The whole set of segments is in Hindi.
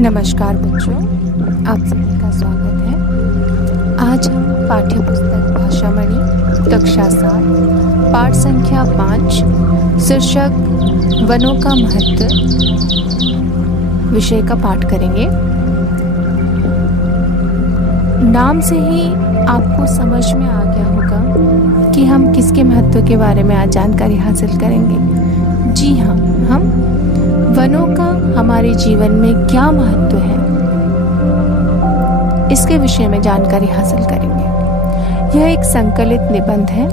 नमस्कार बच्चों, आप सभी का स्वागत है। आज हम पाठ्य पुस्तक भाषामणि कक्षा 7 पाठ संख्या 5 शीर्षक वनों का महत्व विषय का पाठ करेंगे। नाम से ही आपको समझ में आ गया होगा कि हम किसके महत्व के बारे में आज जानकारी हासिल करेंगे। जी हाँ, हम वनों का हमारे जीवन में क्या महत्व है, इसके विषय में जानकारी हासिल करेंगे। यह एक संकलित निबंध है।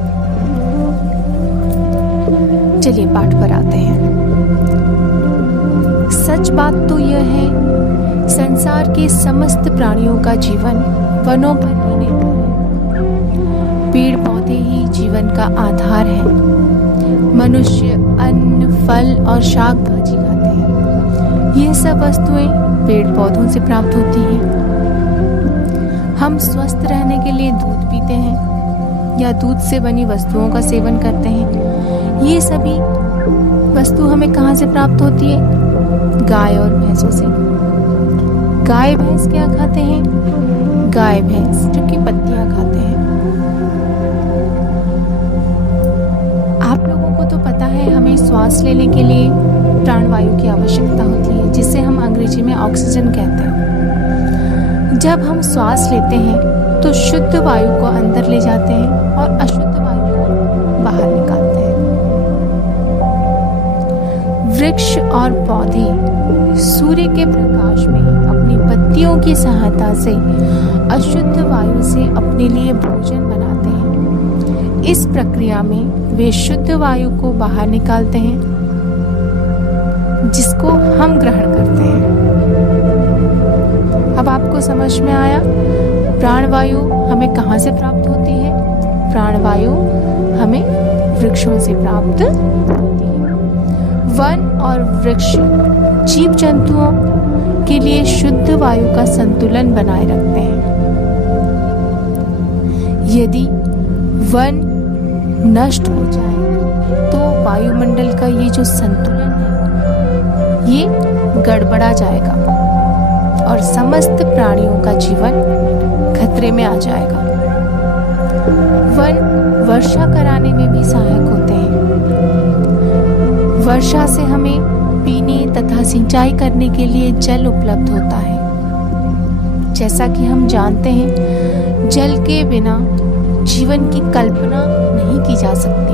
चलिए पाठ पर आते हैं। सच बात तो यह है, संसार के समस्त प्राणियों का जीवन वनों पर ही निर्भर है। पेड़ पौधे ही जीवन का आधार है। मनुष्य अन्न, फल और शाक भाजी खाते हैं। ये सब वस्तुएं पेड़ पौधों से प्राप्त होती हैं। हम स्वस्थ रहने के लिए दूध पीते हैं या दूध से बनी वस्तुओं का सेवन करते हैं। ये सभी वस्तु हमें कहाँ से प्राप्त होती है? गाय और भैंसों से। गाय भैंस क्या खाते हैं? गाय भैंस जो कि पत्तियां खाते हैं। आप लोगों को तो पता है, हमें श्वास लेने के लिए प्राणवायु की आवश्यकता होती है, जिसे हम अंग्रेजी में ऑक्सीजन कहते हैं। जब हम श्वास लेते हैं तो शुद्ध वायु को अंदर ले जाते हैं और अशुद्ध वायु को बाहर निकालते हैं। वृक्ष और पौधे सूर्य के प्रकाश में अपनी पत्तियों की सहायता से अशुद्ध वायु से अपने लिए भोजन बनाते हैं। इस प्रक्रिया में वे शुद्ध वायु को बाहर निकालते हैं, जिसको हम ग्रहण करते हैं। अब आपको समझ में आया प्राणवायु हमें कहाँ से प्राप्त होती है? प्राणवायु हमें वृक्षों से प्राप्त होती है। वन और वृक्ष जीव जंतुओं के लिए शुद्ध वायु का संतुलन बनाए रखते हैं। यदि वन नष्ट हो जाए तो वायुमंडल का ये जो संतुलन है, ये गड़बड़ा जाएगा और समस्त प्राणियों का जीवन खतरे में आ जाएगा। वन वर्षा कराने में भी सहायक होते हैं। वर्षा से हमें पीने तथा सिंचाई करने के लिए जल उपलब्ध होता है। जैसा कि हम जानते हैं, जल के बिना जीवन की कल्पना नहीं की जा सकती।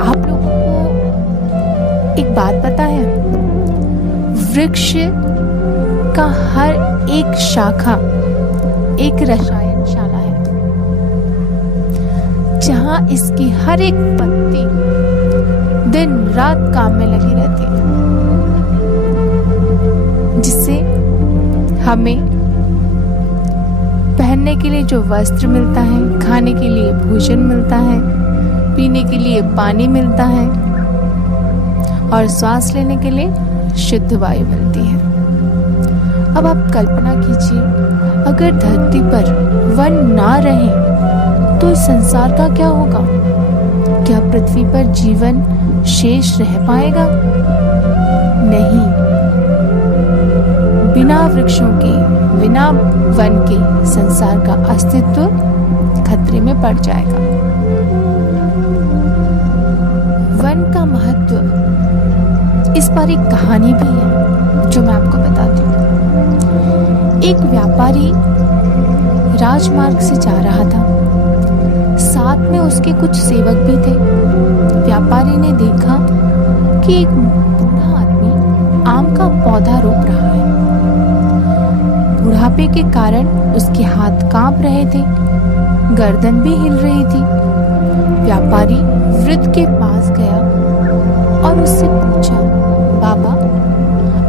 आप लोगों को एक बात पता है? वृक्ष का हर एक शाखा एक रसायनशाला है, जहां इसकी हर एक पत्ती दिन रात काम में लगी रहती है, जिससे हमें पहनने के लिए जो वस्त्र मिलता है, खाने के लिए भोजन मिलता है, पीने के लिए पानी मिलता है और सांस लेने के लिए शुद्ध वायु मिलती है। अब आप कल्पना कीजिए, अगर धरती पर वन ना रहे तो इस संसार का क्या होगा? क्या पृथ्वी पर जीवन शेष रह पाएगा? नहीं। बिना वृक्षों के, बिना वन के संसार का अस्तित्व खतरे में पड़ जाएगा। वन का महत्व, इस पर एक कहानी भी है जो मैं आपको बताती हूँ। एक व्यापारी राजमार्ग से जा रहा था। साथ में उसके कुछ सेवक भी थे। व्यापारी ने देखा कि एक बूढ़ा आदमी आम का पौधा रोप रहा है। बुढ़ापे के कारण उसके हाथ कांप रहे थे, गर्दन भी हिल रही थी। व्यापारी वृद्ध के पास गया और उससे पूछा, बाबा,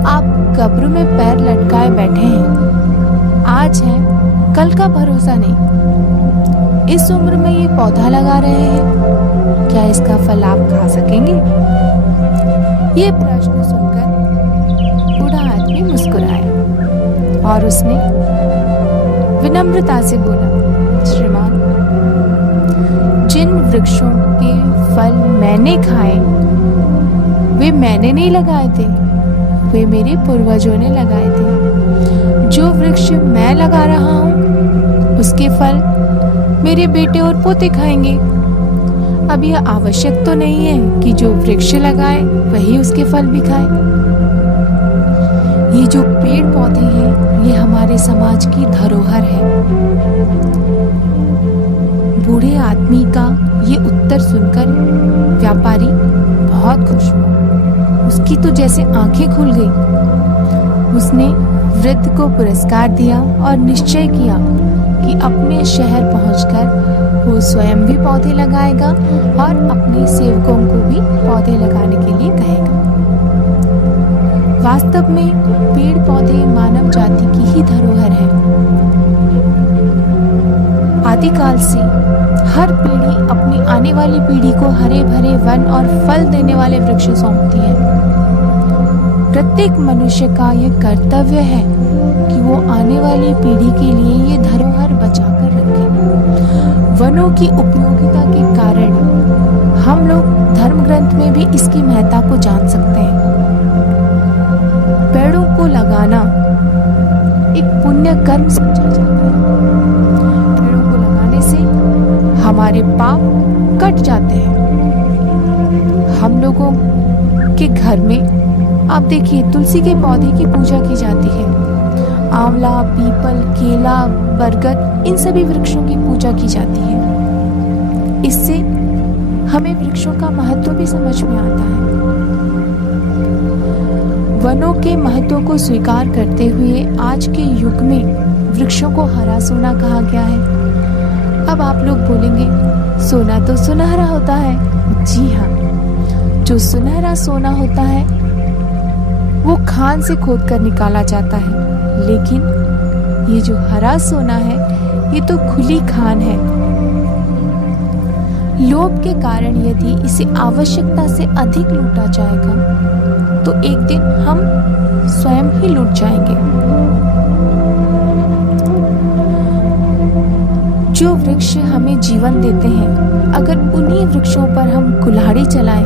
आप कब्र में पैर लटकाए बैठे हैं। आज है, कल का भरोसा नहीं। इस उम्र में ये पौधा लगा रहे हैं, क्या इसका फल आप खा सकेंगे? ये प्रश्न सुनकर बूढ़ा आदमी मुस्कुराया और उसने विनम्रता से बोला, श्रीमान, जिन वृक्षों के फल मैंने खाए वे मैंने नहीं लगाए थे, वे मेरे पूर्वजों ने लगाए थे। जो वृक्ष मैं लगा रहा हूँ उसके फल मेरे बेटे और पोते खाएंगे। अब यह आवश्यक तो नहीं है कि जो वृक्ष लगाए वही उसके फल भी खाए। ये जो पेड़ पौधे हैं ये हमारे समाज की धरोहर है। बूढ़े आदमी का ये उत्तर सुनकर व्यापारी बहुत खुश हुआ। उसकी तो जैसे आंखें खुल गई। उसने वृद्ध को पुरस्कार दिया और निश्चय किया कि अपने शहर पहुंचकर वो स्वयं भी पौधे लगाएगा और अपने सेवकों को भी पौधे लगाने के लिए कहेगा। वास्तव में पेड़ पौधे मानव जाति की ही धरोहर है। आदिकाल से हर पीढ़ी अपनी आने वाली पीढ़ी को हरे भरे वन और फल देने वाले वृक्ष सौंपती है। प्रत्येक मनुष्य का यह कर्तव्य है कि वो आने वाली पीढ़ी के लिए ये धरोहर बचाकर रखे। वनों की उपयोगिता के कारण हम लोग धर्म ग्रंथ में भी इसकी महत्ता को जान सकते हैं। पेड़ों को लगाना एक पुण्य कर्म समझा जाता है। पेड़ों को लगाने से हमारे पाप कट जाते हैं। हम लोगों के घर में आप देखिए तुलसी के पौधे की पूजा की जाती है। आंवला, पीपल, केला, बरगद इन सभी वृक्षों की पूजा की जाती है। इससे हमें वृक्षों का महत्व भी समझ में आता है। वनों के महत्व को स्वीकार करते हुए आज के युग में वृक्षों को हरा सोना कहा गया है। अब आप लोग बोलेंगे सोना तो सुनहरा होता है। जी हाँ, जो सुनहरा सोना होता है वो खान से खोद कर निकाला जाता है, लेकिन ये जो हरा सोना है ये तो खुली खान है। लोभ के कारण यदि इसे आवश्यकता से अधिक लूटा जाएगा तो एक दिन हम स्वयं ही लूट जाएंगे। जो वृक्ष हमें जीवन देते हैं, अगर उन्हीं वृक्षों पर हम कुल्हाड़ी चलाएं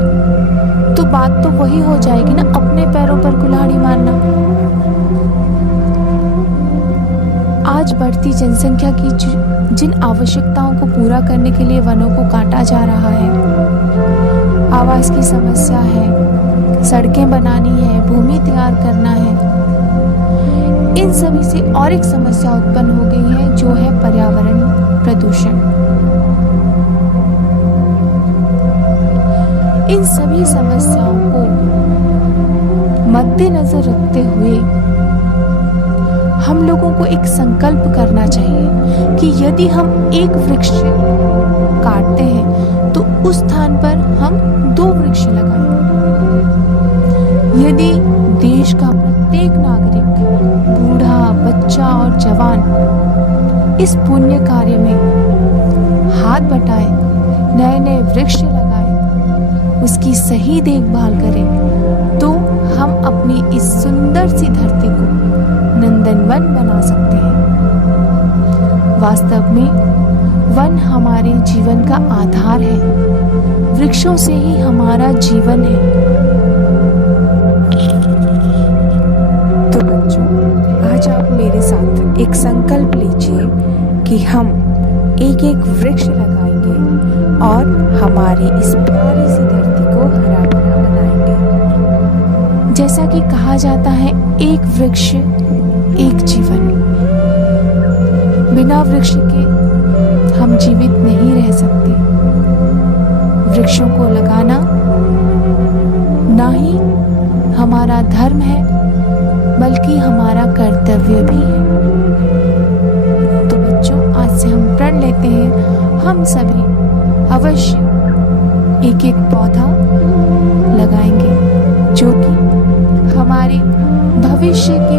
तो बात तो वही हो जाएगी ना, अपने पैरों पर कुल्हाड़ी मारना। आज बढ़ती जनसंख्या की जिन आवश्यकताओं को पूरा करने के लिए वनों को काटा जा रहा है, आवास की समस्या है, सड़कें बनानी है, भूमि तैयार करना है, इन सभी से और एक समस्या उत्पन्न हो गई है जो है पर्यावरण प्रदूषण। इन सभी समस्याओं को मद्देनजर रखते हुए हम लोगों को एक संकल्प करना चाहिए कि यदि हम एक वृक्ष काटते हैं तो उस स्थान पर हम 2 वृक्ष लगाएं। यदि देश का प्रत्येक नागरिक, बूढ़ा, बच्चा और जवान इस पुण्य कार्य में हाथ बटाए, नए नए वृक्ष लगाए, उसकी सही देखभाल करें, तो हम अपनी इस सुंदर सी धरती को नंदनवन बना सकते हैं। वास्तव में वन हमारे जीवन का आधार है। वृक्षों से ही हमारा जीवन है। तो बच्चों, आज आप मेरे साथ एक संकल्प लीजिए कि हम एक एक वृक्ष लगाएंगे और हमारी इस प्यारी सी धरती को हरा भरा बनाएंगे। जैसा कि कहा जाता है, एक वृक्ष एक जीवन। बिना वृक्ष के हम जीवित नहीं रह सकते। वृक्षों को लगाना ना ही हमारा धर्म है बल्कि हमारा कर्तव्य भी है। तो बच्चों, आज से हम प्रण लेते हैं, हम सभी अवश्य एक एक पौधा लगाएंगे जो कि हमारे भविष्य के